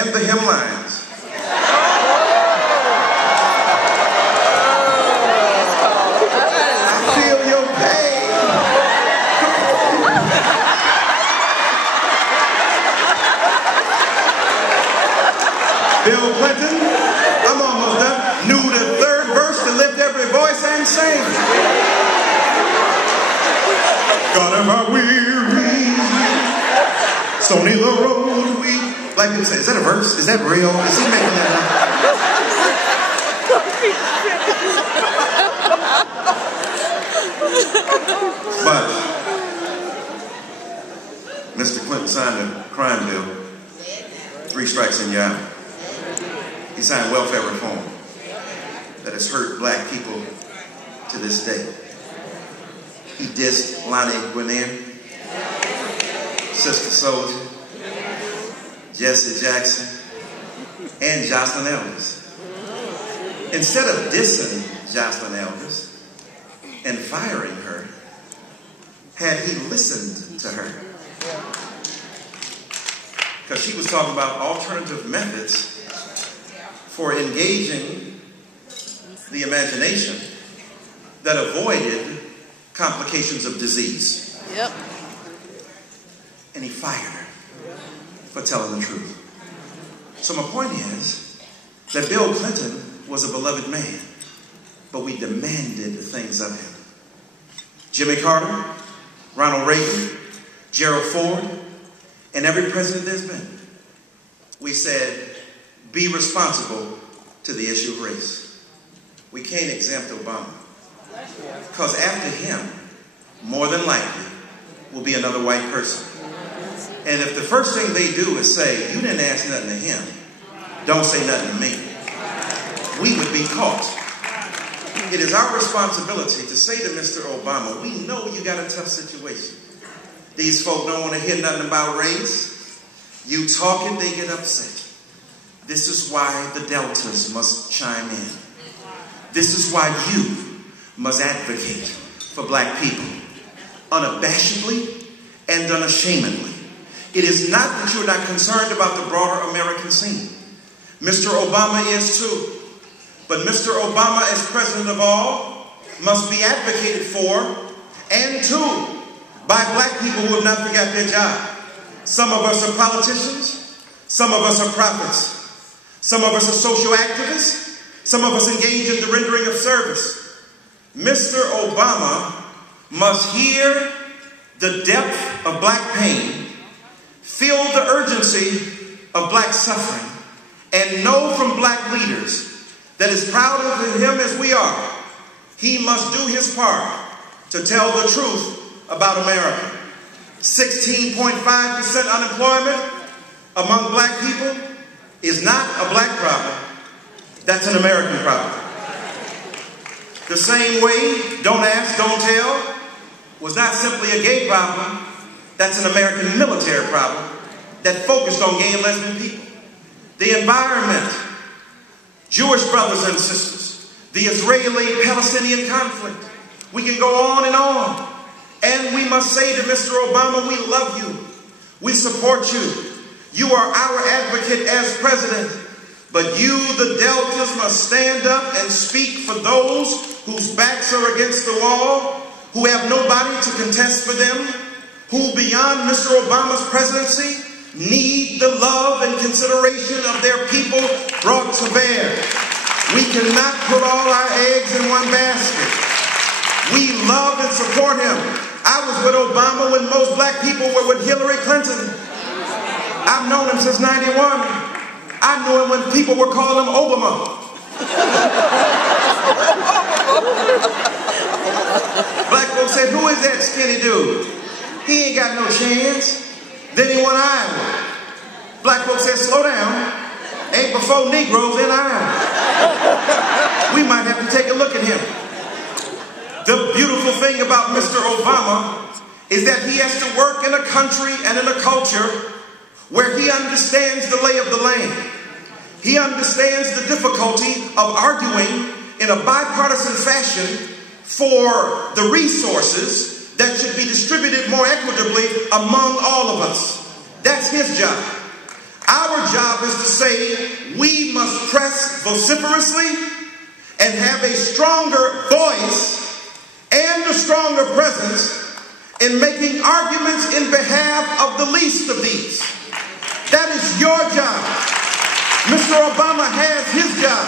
and the hemlines. I feel your pain. Bill Clinton, I'm almost done, knew the third verse to lift every voice and sing. God, am I weary? So neither road we... Like people say, is that a verse? Is that real? Is he making that up? But Mr. Clinton signed a crime bill. 3 strikes and you're out. He signed welfare reform that has hurt black people to this day. He dissed Lonnie Guinier, Sister Soldier, Jesse Jackson, and Jocelyn Elvis. Instead of dissing Jocelyn Elvis and firing her, had he listened to her? Because she was talking about alternative methods for engaging the imagination that avoided complications of disease. Yep. And he fired her for telling the truth. So my point is that Bill Clinton was a beloved man, but we demanded things of him. Jimmy Carter, Ronald Reagan, Gerald Ford, and every president there's been, we said, be responsible to the issue of race. We can't exempt Obama, because after him, more than likely, will be another white person. And if the first thing they do is say, you didn't ask nothing to him, don't say nothing to me, we would be caught. It is our responsibility to say to Mr. Obama, we know you got a tough situation. These folk don't want to hear nothing about race. You talking, they get upset. This is why the Deltas must chime in. This is why you must advocate for black people unabashedly and unashamedly. It is not that you're not concerned about the broader American scene. Mr. Obama is too. But Mr. Obama, as president of all, must be advocated for and to by black people who have not forgot their job. Some of us are politicians. Some of us are prophets. Some of us are social activists. Some of us engage in the rendering of service. Mr. Obama must hear the depth of black pain, feel the urgency of black suffering, and know from black leaders that as proud of him as we are, he must do his part to tell the truth about America. 16.5% unemployment among black people is not a black problem. That's an American problem. The same way don't ask, don't tell was not simply a gay problem. That's an American military problem that focused on gay and lesbian people. The environment, Jewish brothers and sisters, the Israeli-Palestinian conflict. We can go on and on. And we must say to Mr. Obama, we love you. We support you. You are our advocate as president. But you, the Deltas, must stand up and speak for those whose backs are against the wall, who have nobody to contest for them, who beyond Mr. Obama's presidency need the love and consideration of their people brought to bear. We cannot put all our eggs in one basket. We love and support him. I was with Obama when most black people were with Hillary Clinton. I've known him since '91. I knew him when people were calling him Obama. Black folks said, who is that skinny dude? He ain't got no chance. Then he won Iowa. Black folks said, slow down. Ain't before Negroes in Iowa. We might have to take a look at him. The beautiful thing about Mr. Obama is that he has to work in a country and in a culture where he understands the lay of the land. He understands the difficulty of arguing in a bipartisan fashion for the resources that should be distributed more equitably among all of us. That's his job. Our job job is to say we must press vociferously and have a stronger voice and a stronger presence in making arguments in behalf of the least of these. That is your job. Mr. Obama has his job.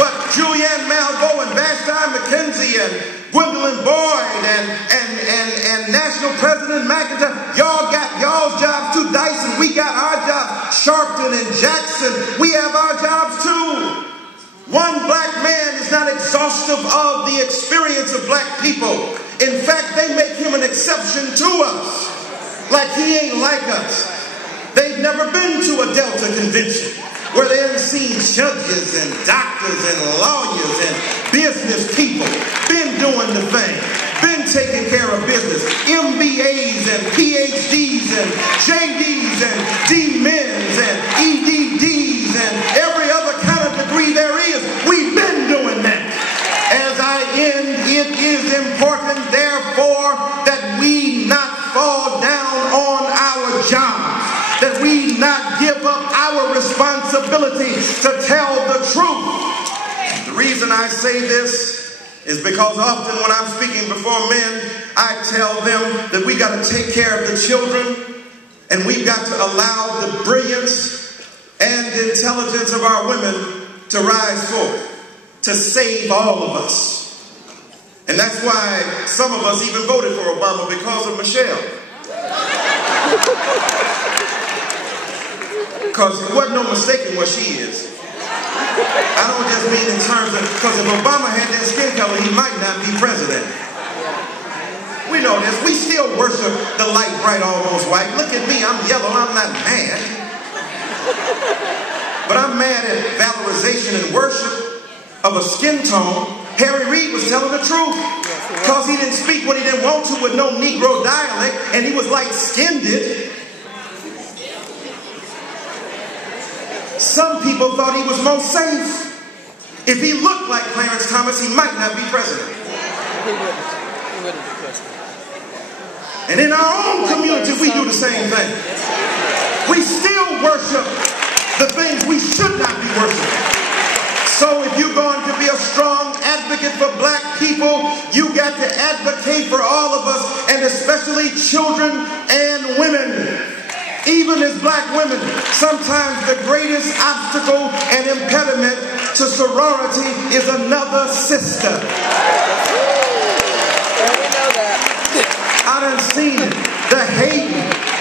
But Julianne Malveaux and Vashti McKenzie and Gwendolyn Boyd and National President McIntyre, y'all got y'all's jobs too. Dyson, we got our jobs. Sharpton and Jackson, we have our jobs too. One black man is not exhaustive of the experience of black people. In fact, they make him an exception to us, like he ain't like us. They've never been to a Delta convention where they haven't seen judges and doctors and lawyers and business people, been doing the thing, been taking care of business, MBAs and PhDs and JDs and D-Mins and EDDs and every other kind of degree there is. We've been doing that. As I end, it is important, therefore, that we not fall down on our jobs, that we not give up our responsibility to tell the truth. The reason I say this is because often when I'm speaking before men, I tell them that we got to take care of the children and we've got to allow the brilliance and intelligence of our women to rise forth, to save all of us. And that's why some of us even voted for Obama, because of Michelle. Because it wasn't no mistaking what she is. I don't just mean in terms of, because if Obama had that skin color, he might not be president. We know this. We still worship the light, bright, almost white. Look at me, I'm yellow, I'm not mad. But I'm mad at valorization and worship of a skin tone. Harry Reid was telling the truth. Because he didn't speak when he didn't want to with no Negro dialect, and he was light-skinned. Some people thought he was most safe. If he looked like Clarence Thomas, he might not be president. And in our own community, we do the same thing. We still worship the things we should not be worshiping. So if you're going to be a strong advocate for black people, you got to advocate for all of us, and especially children and women. Even as black women, sometimes the greatest obstacle and impediment to sorority is another sister. I done seen it. The hate,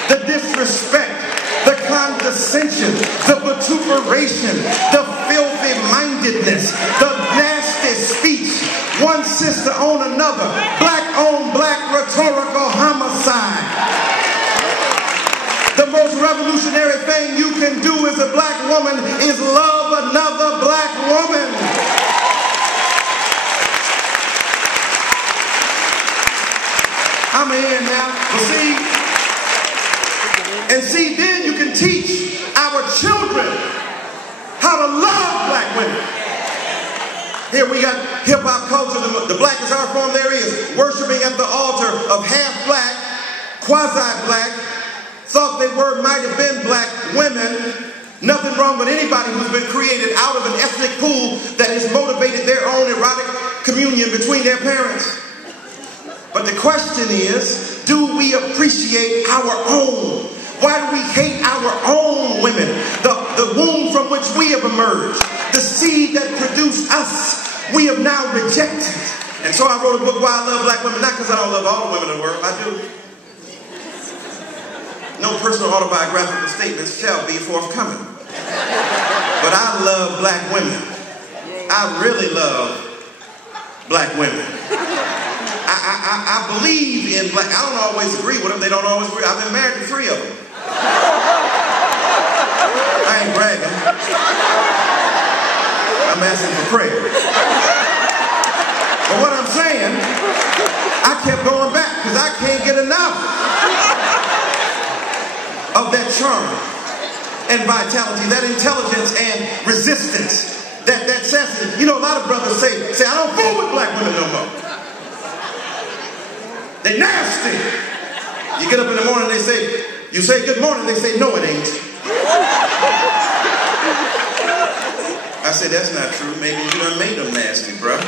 the disrespect, the condescension, the vituperation, the filthy mindedness, the nasty speech, one sister on another, black on black rhetorical homicide. The most revolutionary thing you can do as a black woman is love another black woman. I'm in now. See, then you can teach our children how to love black women. Here we got hip-hop culture, the blackest art form there is, worshiping at the altar of half-black, quasi-black, thought they were might have been black women. Nothing wrong with anybody who's been created out of an ethnic pool that has motivated their own erotic communion between their parents. But the question is, do we appreciate our own? Why do we hate our own women? The womb from which we have emerged, the seed that produced us, we have now rejected. And so I wrote a book, Why I Love Black Women, not because I don't love all the women in the world, I do. No personal autobiographical statements shall be forthcoming. But I love black women. I really love black women. I believe in black. I don't always agree with them. They don't always agree. I've been married to 3 of them. I ain't bragging. I'm asking for prayer. But what I'm saying, I kept going back because I can't get enough of that charm and vitality, that intelligence and resistance, that sassy. You know, a lot of brothers say, I don't fool with black women no more. They nasty. You get up in the morning, you say good morning, they say, no it ain't. I said, that's not true. Maybe you done made them nasty, bruh.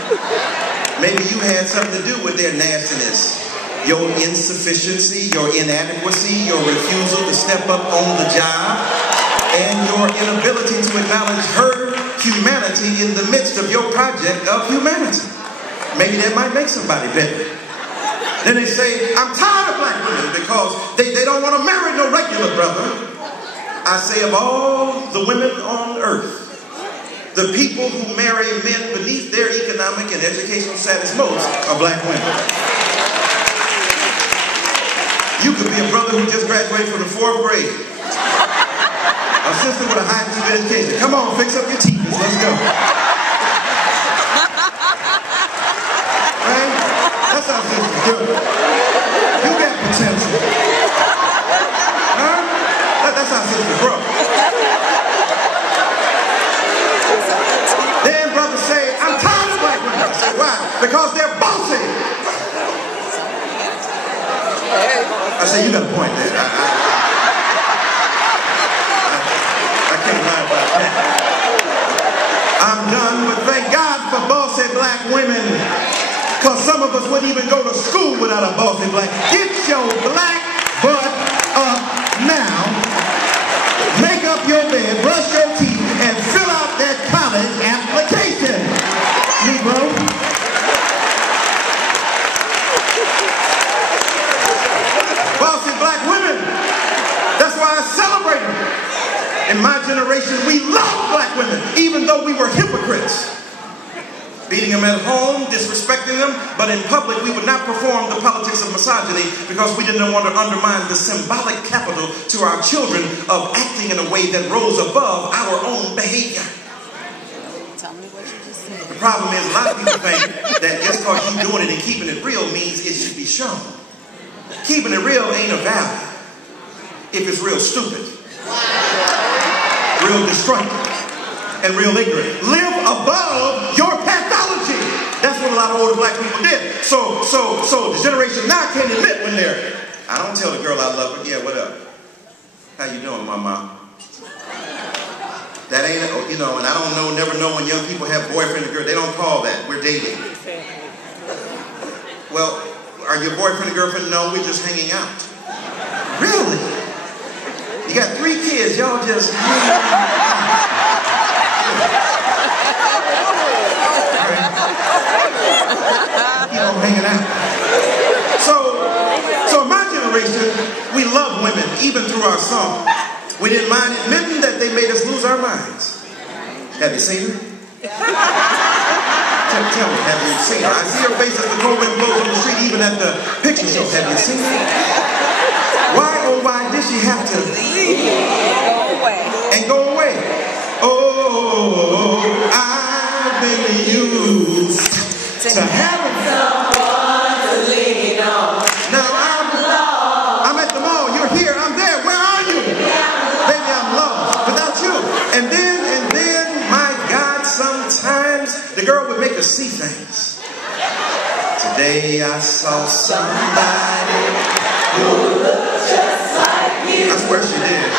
Maybe you had something to do with their nastiness. Your insufficiency, your inadequacy, your refusal to step up on the job, and your inability to acknowledge her humanity in the midst of your project of humanity. Maybe that might make somebody better. Then they say, I'm tired of black women because they don't want to marry no regular brother. I say, of all the women on earth, the people who marry men beneath their economic and educational status most are black women. You could be a brother who just graduated from the 4th grade. A sister with a high institute education. Come on, fix up your teeth. Let's go. Right? That's how sisters do it. You got potential. Huh? That's how sisters grow. Then brothers say, I'm tired of black women. I say, why? Because they're bossy. I say, you got a point there. I can't lie about that. I'm done, but thank God for bossy black women. Because some of us wouldn't even go to school without a bossy black. Get your black butt up now. Make up your bed, brush your teeth, and fill out that college application. Negro. Bossy black women. That's why I celebrate them. In my generation, we love black women, even though we were hypocrites. Beating them at home, disrespecting them, but in public we would not perform the politics of misogyny because we didn't want to undermine the symbolic capital to our children of acting in a way that rose above our own behavior. Tell me what you just said. The problem is a lot of people think that just because you're doing it and keeping it real means it should be shown. Keeping it real ain't a value if it's real stupid, real destructive, and real ignorant. Live above your pathology. That's what a lot of older black people did. So the generation now can't admit when they're, I don't tell the girl I love her, yeah, what up? How you doing, mama? That ain't, you know, and I don't know, never know when young people have boyfriend and girl. They don't call that. We're dating. Well, are your boyfriend and girlfriend? No, we're just hanging out. Really? You got 3 kids, y'all just hanging out. Keep on hanging out. So in my generation, we love women, even through our song. We didn't mind admitting that they made us lose our minds. Have you seen her? Tell me, have you seen her? I see her face as the cold wind blows on the street, even at the picture show. Have you seen her? Why, oh why did she have to leave? Go away. And go away? Oh, I've been used to having someone to lean on. Now I'm at the mall. You're here. I'm there. Where are you? Baby, I'm lost without you. And then, my God, sometimes the girl would make us see things. Today I saw somebody who looked just like you. I swear she did.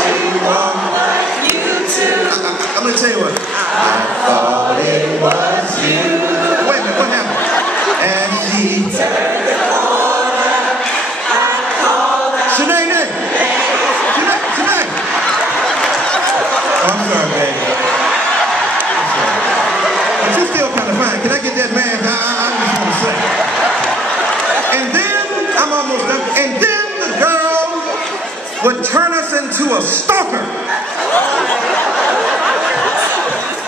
She walked like you too. I'm going to tell you what. I thought it was you. Wait a minute, what happened? And she turned the corner. I called out. Shanae. Oh, I'm sorry, baby. But you're still kind of fine. Can I get that man? I just want to say. And then, I'm almost done. And then the girl would turn us into a stalker.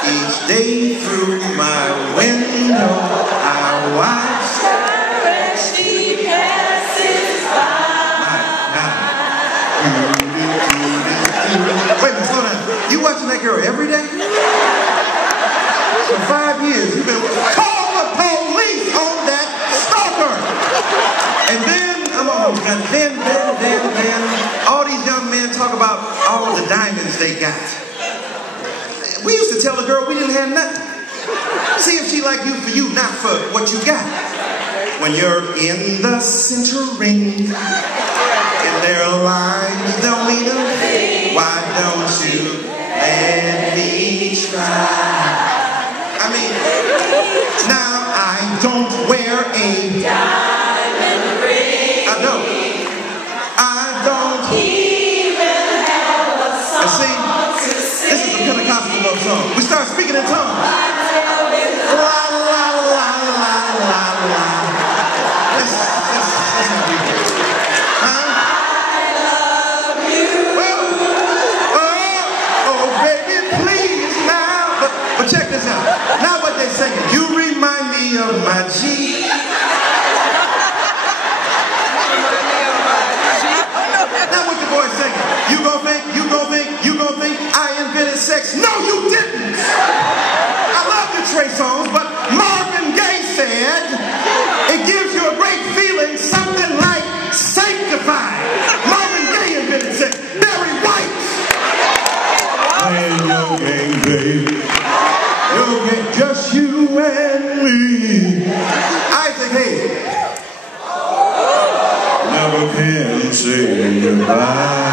Each day through my window, I watch her as she passes by. Wait a minute, slow down. You watching that girl every day? For 5 years, you've been call the police on that stalker. And then, I'm almost done. Then, all these young men talk about all the diamonds they got. We used to tell a girl we didn't have nothing. See if she like you for you, not for what you got. When you're in the center ring, and their lives don't mean a thing, why don't you let me try? I mean, now I don't wear a diamond ring. I don't even have a song. See, this is a Pentecostal love song. We start speaking in tongues. La la la la la la. Let's not do that. Huh? I love you. Oh, baby, please now. But check this out. Now what they singing? You remind me of my G. Now what the boys singing? You gon' think I invented sex. No, you didn't. I love the Trey songs, but Marvin Gaye said it gives you a great feeling, something like sanctified. Marvin Gaye invented sex. Barry White. Playing your game, baby. Your game, just you and me. Isaac Hayes. Never can say goodbye.